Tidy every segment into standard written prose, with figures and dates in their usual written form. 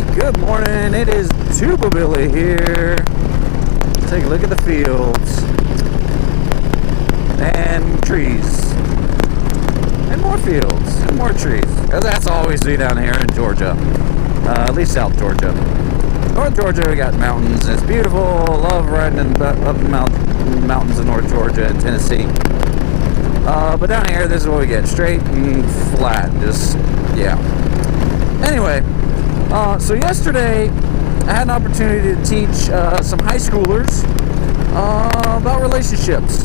Hey, good morning. It is Tuba Billy here. Take a look at the fields and trees and more fields and more trees. That's all we see down here in Georgia, at least South Georgia. North Georgia, we got mountains. It's beautiful. Love riding up the mountains of North Georgia and Tennessee. But down here, this is what we get: straight and flat. Just, yeah. Anyway, so yesterday I had an opportunity to teach some high schoolers about relationships.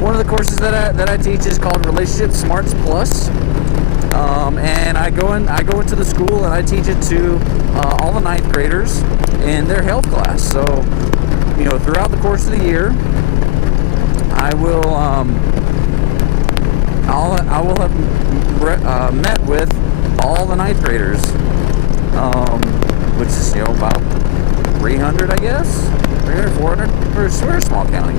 One of the courses that I teach is called Relationship Smarts Plus, and I go into the school and I teach it to all the ninth graders in their health class. So, you know, throughout the course of the year, I will have met with all the ninth graders, which is, you know, about 300, I guess, 300, 400. We're a small county.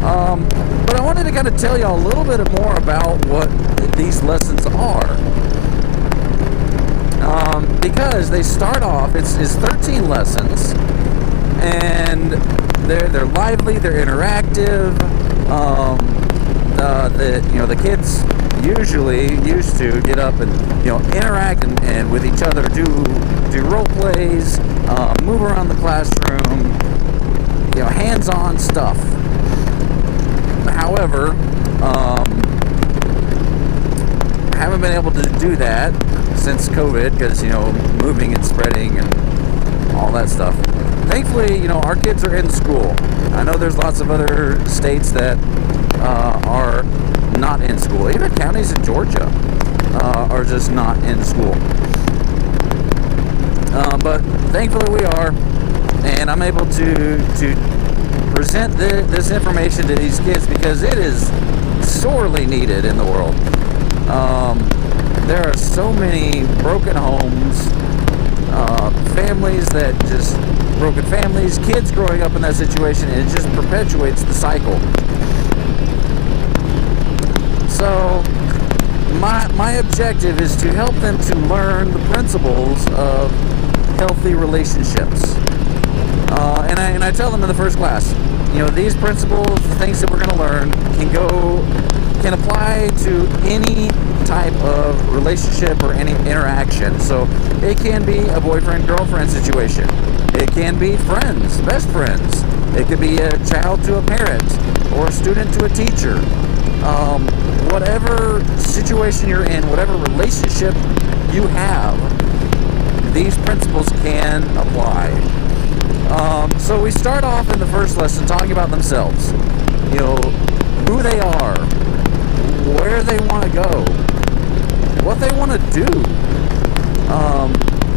But I wanted to kind of tell you a little bit more about what these lessons are, because they start off. It's 13 lessons, and they're lively, they're interactive. The kids usually used to get up and, you know, interact and with each other, do role plays, move around the classroom, you know, hands-on stuff. However, I haven't been able to do that since COVID because, you know, moving and spreading and all that stuff. Thankfully, you know, our kids are in school. I know there's lots of other states that are not in school. Even counties in Georgia are just not in school. But thankfully we are, and I'm able to present this information to these kids because it is sorely needed in the world. There are so many broken homes, broken families, kids growing up in that situation, and it just perpetuates the cycle. So my objective is to help them to learn the principles of healthy relationships. And I tell them in the first class, you know, these principles, the things that we're going to learn, can apply to any type of relationship or any interaction. So it can be a boyfriend-girlfriend situation. It can be friends, best friends. It could be a child to a parent or a student to a teacher. Whatever situation you're in, whatever relationship you have, these principles can apply. So we start off in the first lesson talking about themselves. You know, who they are, where they want to go, what they want to do.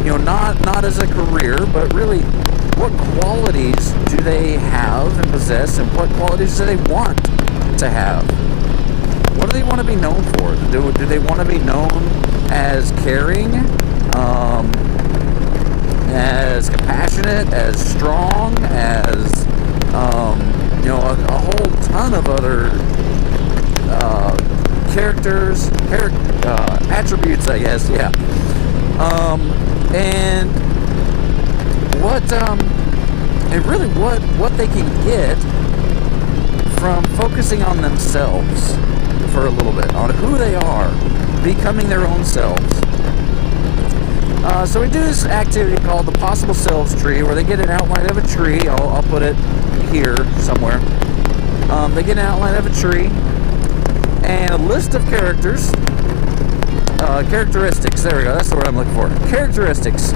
You know, not as a career, but really, what qualities do they have and possess, and what qualities do they want to have? What do they want to be known for? Do they want to be known as caring, as compassionate, as strong, as you know, a whole ton of other attributes, I guess. Yeah. And what they can get from focusing on themselves for a little bit, on who they are, becoming their own selves. So we do this activity called the Possible Selves Tree, where they get an outline of a tree. I'll put it here somewhere. They get an outline of a tree and a list of characteristics. There we go. That's the word I'm looking for. Characteristics.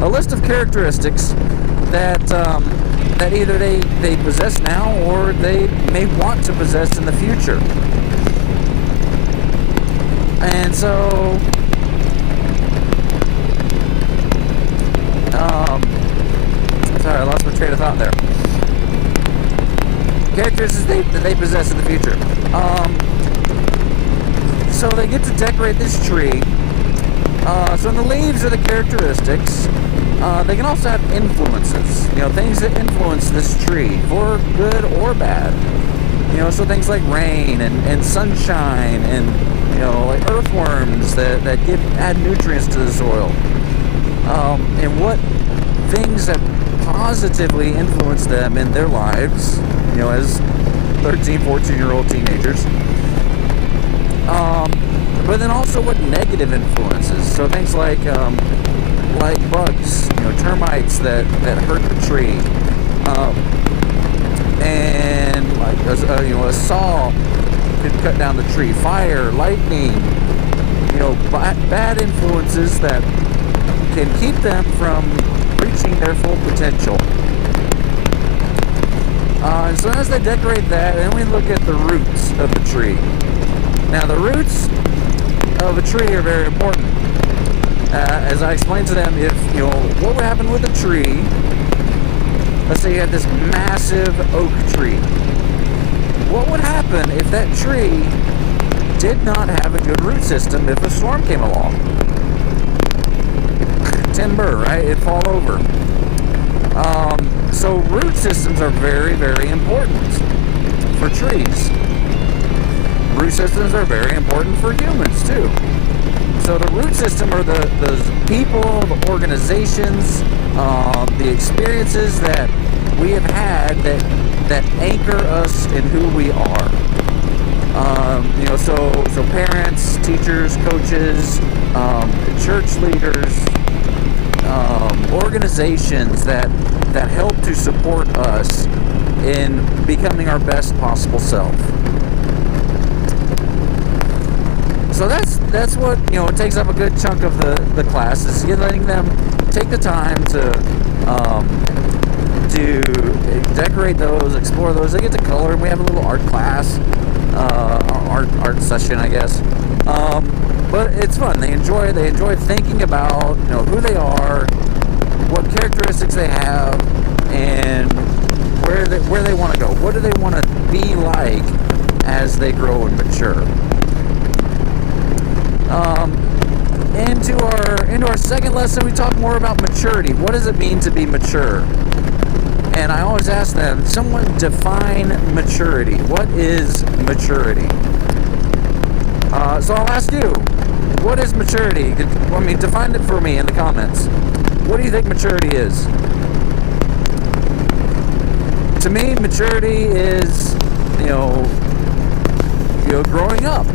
A list of characteristics that either they possess now or they may want to possess in the future. And so, sorry, I lost my train of thought there. Characteristics that they possess in the future. So they get to decorate this tree. So the leaves are the characteristics. They can also have influences, you know, things that influence this tree for good or bad. You know, so things like rain and sunshine and, you know, like earthworms that add nutrients to the soil. and what things have positively influenced them in their lives, as 13, 14-year-old teenagers. But then also what negative influences. So things like bugs, termites that hurt the tree, and like a saw could cut down the tree. Fire, lightning, bad influences that can keep them from reaching their full potential. And so as they decorate that, then we look at the roots of the tree. Now the roots of a tree are very important. As I explained to them, if what would happen with a tree, let's say you had this massive oak tree, what would happen if that tree did not have a good root system if a storm came along? Timber, right? It'd fall over. So root systems are very, very important for trees. Root systems are very important for humans too. So the root system are those people, the organizations, the experiences that we have had that anchor us in who we are. So parents, teachers, coaches, church leaders, organizations that help to support us in becoming our best possible self. So that's what it takes up a good chunk of the class, is letting them take the time to decorate those, explore those. They get to color, and we have a little art class, art session, I guess. But it's fun. They enjoy thinking about who they are, what characteristics they have, and where they want to go. What do they want to be like as they grow and mature? Into our second lesson, we talk more about maturity. What does it mean to be mature? And I always ask them, someone define maturity. What is maturity? So I'll ask you, what is maturity? Define it for me in the comments. What do you think maturity is? To me, maturity is, growing up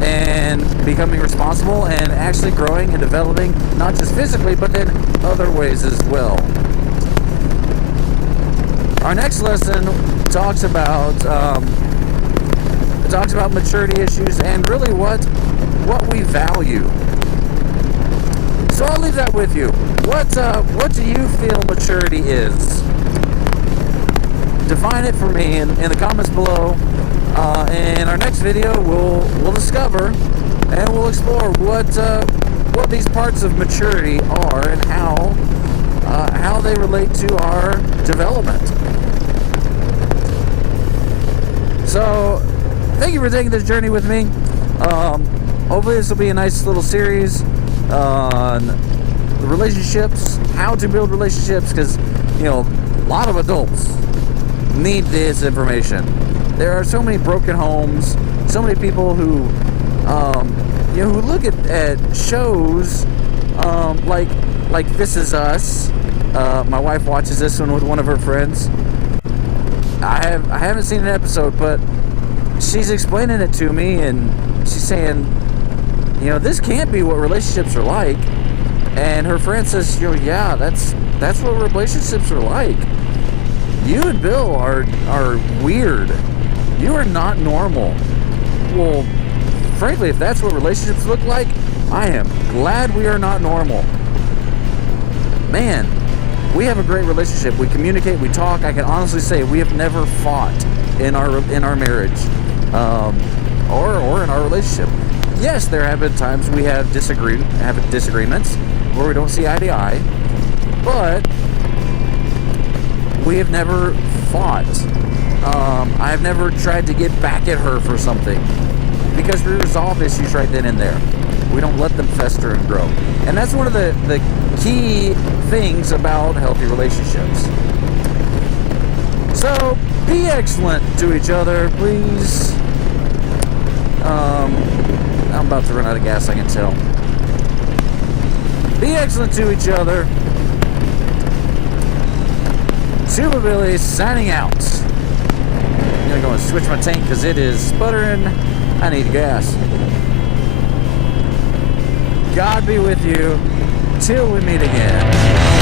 and becoming responsible and actually growing and developing, not just physically, but in other ways as well. Our next lesson talks about maturity issues and really what we value. So I'll leave that with you. What do you feel maturity is? Define it for me in the comments below. In our next video, we'll discover and we'll explore what these parts of maturity are and how they relate to our development. So, thank you for taking this journey with me. Hopefully this will be a nice little series on relationships, how to build relationships, because a lot of adults need this information. There are so many broken homes, so many people who who look at shows like This Is Us. My wife watches this one with one of her friends. I haven't seen an episode, but she's explaining it to me, and she's saying, this can't be what relationships are like. And her friend says, yeah, that's what relationships are like. You and Bill are weird. You are not normal. Well, frankly, if that's what relationships look like, I am glad we are not normal. Man, we have a great relationship. We communicate, we talk. I can honestly say we have never fought in our marriage, or in our relationship. Yes, there have been times we have disagreements where we don't see eye to eye, but we have never fought. I have never tried to get back at her for something, because we resolve issues right then and there. We don't let them fester and grow. And that's one of the key things about healthy relationships. So, be excellent to each other, please. I'm about to run out of gas, I can tell. Be excellent to each other. Super Billy signing out. I'm gonna go and switch my tank because it is sputtering. I need gas. God be with you till we meet again.